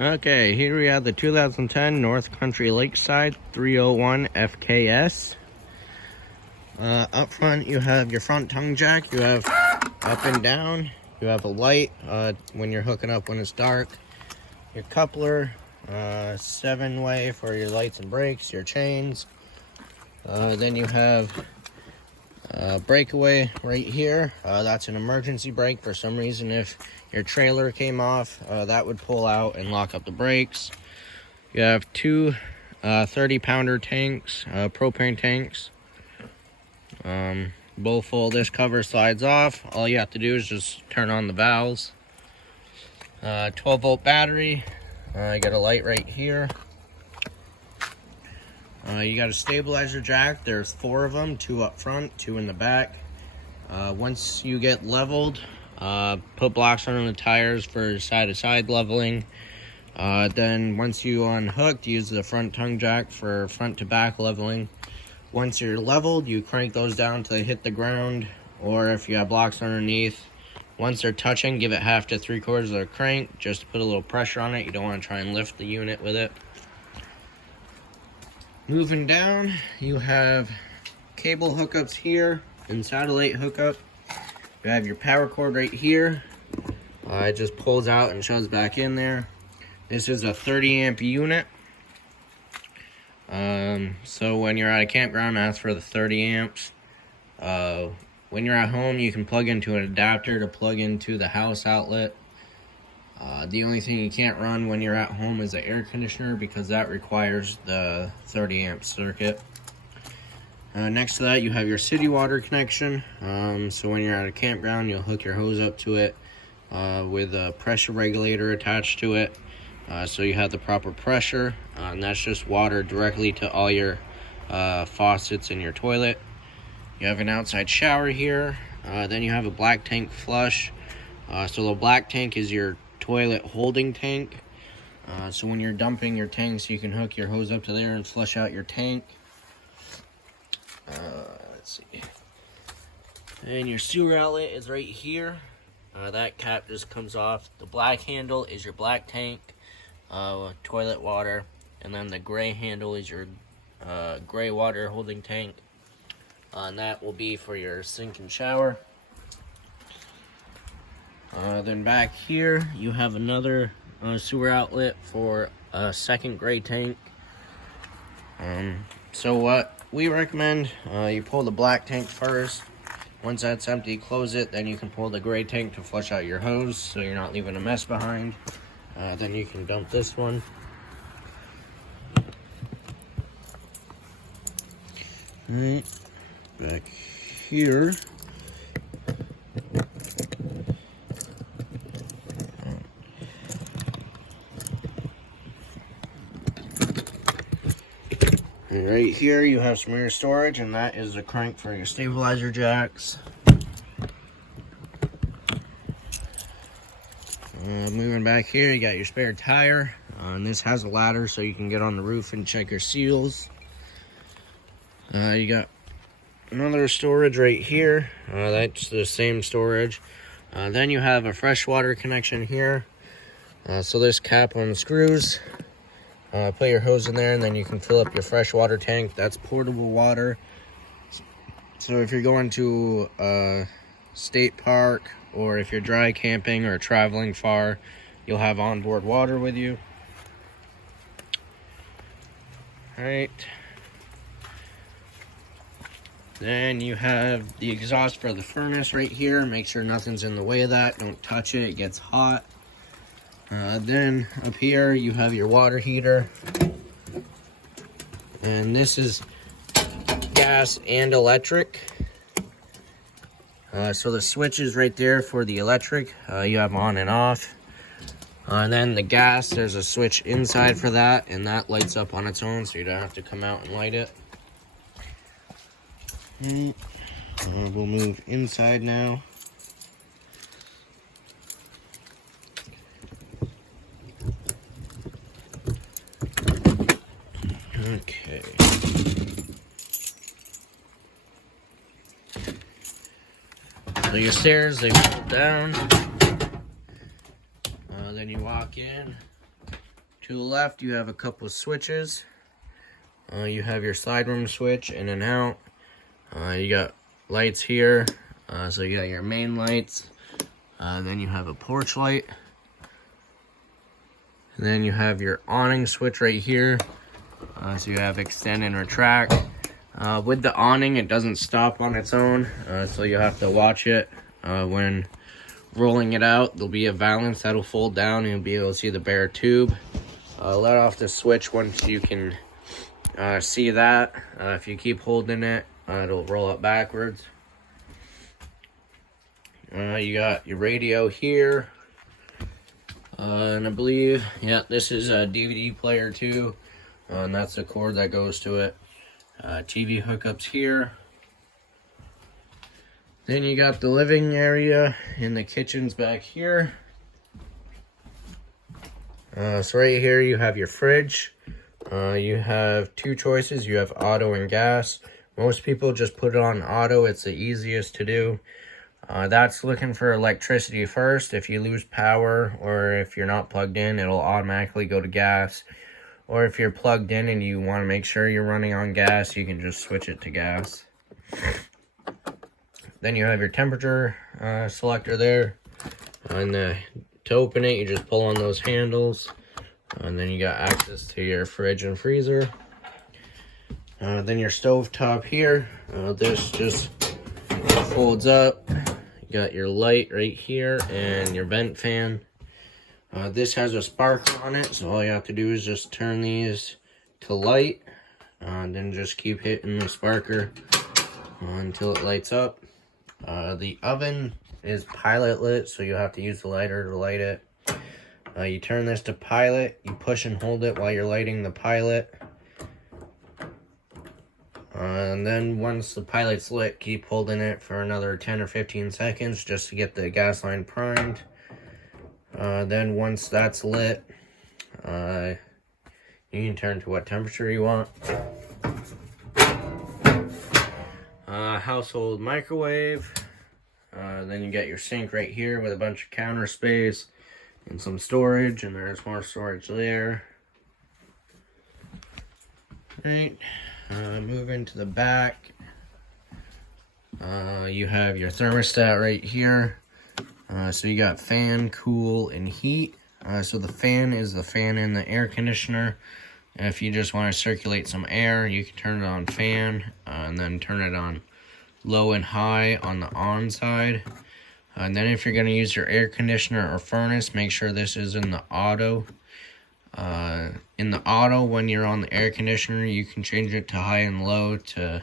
Okay, here we have the 2010 NorthCountry Lakeside 301 FKS. Up front, you have your front tongue jack. You have up and down. You have a light when you're hooking up when it's dark. Your coupler, 7-way for your lights and brakes, your chains. Then you have breakaway right here. That's an emergency brake. For some reason, if your trailer came off, that would pull out and lock up the brakes. You have two 30-pounder tanks, propane tanks. Both full. This cover slides off. All you have to do is just turn on the valves. 12-volt battery. You got a light right here. You got a stabilizer jack. There's 4 of them, 2 up front, 2 in the back. Once you get leveled, put blocks on the tires for side-to-side leveling. Then once you unhooked, use the front tongue jack for front-to-back leveling. Once you're leveled, you crank those down till they hit the ground, or if you have blocks underneath, once they're touching, give it 1/2 to 3/4 of the crank, just to put a little pressure on it. You don't want to try and lift the unit with it. Moving down, you have cable hookups here and satellite hookup. You have your power cord right here. It just pulls out and shows back in there. This is a 30 amp unit. So when you're at a campground, ask for the 30 amps. When you're at home, you can plug into an adapter to plug into the house outlet. The only thing you can't run when you're at home is the air conditioner, because that requires the 30 amp circuit. Next to that, you have your city water connection. So when you're at a campground, you'll hook your hose up to it with a pressure regulator attached to it. So you have the proper pressure, and that's just water directly to all your faucets in your toilet. You have an outside shower here. Then you have a black tank flush. So the black tank is your toilet holding tank. So when you're dumping your tanks, you can hook your hose up to there and flush out your tank. Let's see. And your sewer outlet is right here. That cap just comes off. The black handle is your black tank, toilet water, and then the gray handle is your gray water holding tank. And that will be for your sink and shower. Then back here, you have another sewer outlet for a second gray tank. So what we recommend, you pull the black tank first. Once that's empty, close it. Then you can pull the gray tank to flush out your hose, so you're not leaving a mess behind. Then you can dump this one. Alright, back here. And right here you have some rear storage, and that is the crank for your stabilizer jacks. Moving back here, you got your spare tire, and this has a ladder so you can get on the roof and check your seals. You got another storage right here. That's the same storage. Then you have a freshwater connection here. So this cap unscrews. Put your hose in there, and then you can fill up your freshwater tank. That's portable water. So if you're going to a state park, or if you're dry camping or traveling far, you'll have onboard water with you. Alright. Then you have the exhaust for the furnace right here. Make sure nothing's in the way of that. Don't touch it, it gets hot. Then up here you have your water heater. And this is gas and electric. So the switch is right there for the electric. You have on and off. And then the gas, there's a switch inside for that, and that lights up on its own, so you don't have to come out and light it. We'll move inside now. Okay. So your stairs, they fold down. Then you walk in. To the left, you have a couple of switches. You have your side room switch in and out. You got lights here. So you got your main lights. Then you have a porch light. And then you have your awning switch right here. So you have extend and retract. With the awning, it doesn't stop on its own. So you have to watch it when rolling it out. There'll be a valance that'll fold down and you'll be able to see the bare tube. Let off the switch once you can see that. If you keep holding it, it'll roll up backwards. You got your radio here. And I believe, yeah, this is a DVD player too. And that's the cord that goes to it. TV hookups here. Then you got the living area and the kitchen's back here. So right here you have your fridge. You have two choices. You have auto and gas. Most people just put it on auto. It's the easiest to do. That's looking for electricity first. If you lose power or if you're not plugged in, it'll automatically go to gas. Or if you're plugged in and you want to make sure you're running on gas, you can just switch it to gas. Then you have your temperature selector there. And to open it, you just pull on those handles. And then you got access to your fridge and freezer. Then your stove top here. This just folds up. You got your light right here and your vent fan. This has a sparkler on it, so all you have to do is just turn these to light. Then just keep hitting the sparkler until it lights up. The oven is pilot lit, so you have to use the lighter to light it. You turn this to pilot, you push and hold it while you're lighting the pilot. And then once the pilot's lit, keep holding it for another 10 or 15 seconds just to get the gas line primed. Then once that's lit, you can turn to what temperature you want. Household microwave. Then you get your sink right here with a bunch of counter space and some storage, and there's more storage there. Right, moving to the back. You have your thermostat right here. So you got fan, cool, and heat. So the fan is the fan in the air conditioner. If you just want to circulate some air, you can turn it on fan, and then turn it on low and high on the on side. And then if you're going to use your air conditioner or furnace, make sure this is in the auto. In the auto, when you're on the air conditioner, you can change it to high and low to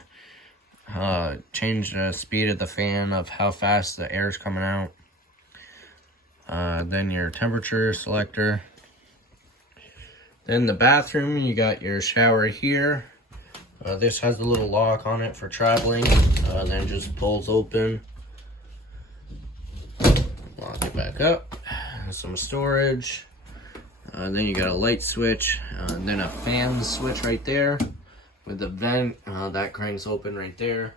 change the speed of the fan of how fast the air is coming out. Then your temperature selector. Then the bathroom, you got your shower here. This has a little lock on it for traveling. Then it just pulls open. Lock it back up. Some storage. Then you got a light switch. Then a fan switch right there with the vent. That cranks open right there.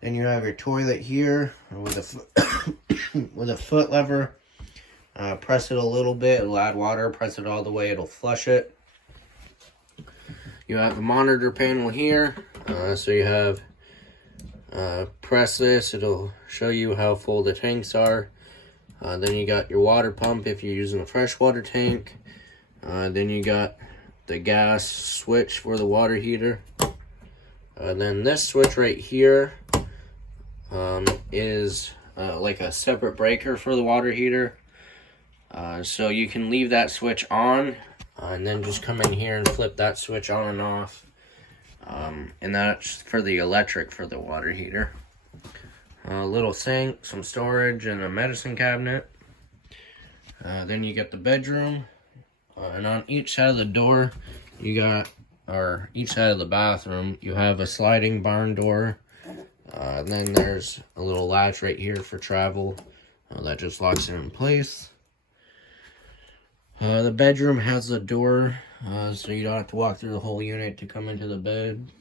Then you have your toilet here with a foot lever. Press it a little bit, it'll add water. Press it all the way, it'll flush it. You have the monitor panel here. So you have, press this, it'll show you how full the tanks are. Then you got your water pump if you're using a freshwater tank. Then you got the gas switch for the water heater. Then this switch right here is like a separate breaker for the water heater. So you can leave that switch on and then just come in here and flip that switch on and off. And that's for the electric for the water heater. A little sink, some storage, and a medicine cabinet. Then you get the bedroom. And on each side of the door, you got, or each side of the bathroom, you have a sliding barn door. And then there's a little latch right here for travel. That just locks it in place. The bedroom has a door, so you don't have to walk through the whole unit to come into the bed.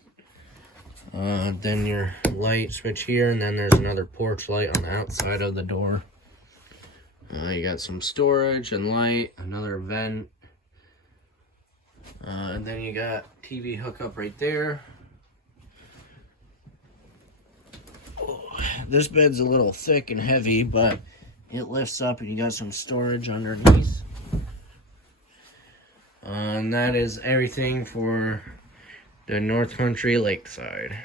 Then your light switch here, and then there's another porch light on the outside of the door. You got some storage and light, another vent, And then you got TV hookup right there. This bed's a little thick and heavy, but it lifts up and you got some storage underneath. And that is everything for the NorthCountry Lakeside.